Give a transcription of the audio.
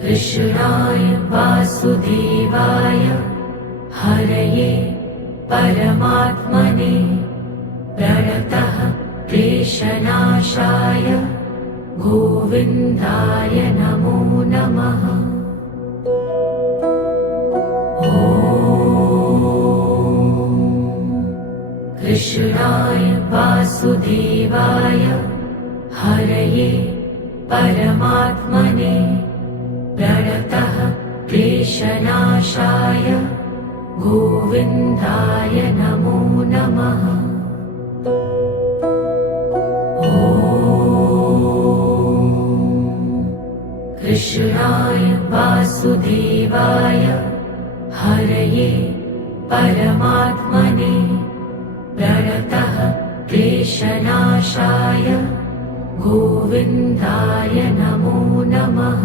कृष्णाय वासुदेवाय हरये परमात्मने प्रणतः क्लेशनाशाय गोविन्दाय नमो नमः। कृष्णाय वासुदेवाय हरये परमात्मने प्रणतः क्लेशनाशाय गोविन्दाय नमो नमः। कृष्णाय वासुदेवाय हरये परमात्मने प्रणतः क्लेशनाशाय गोविन्दाय नमो नमः।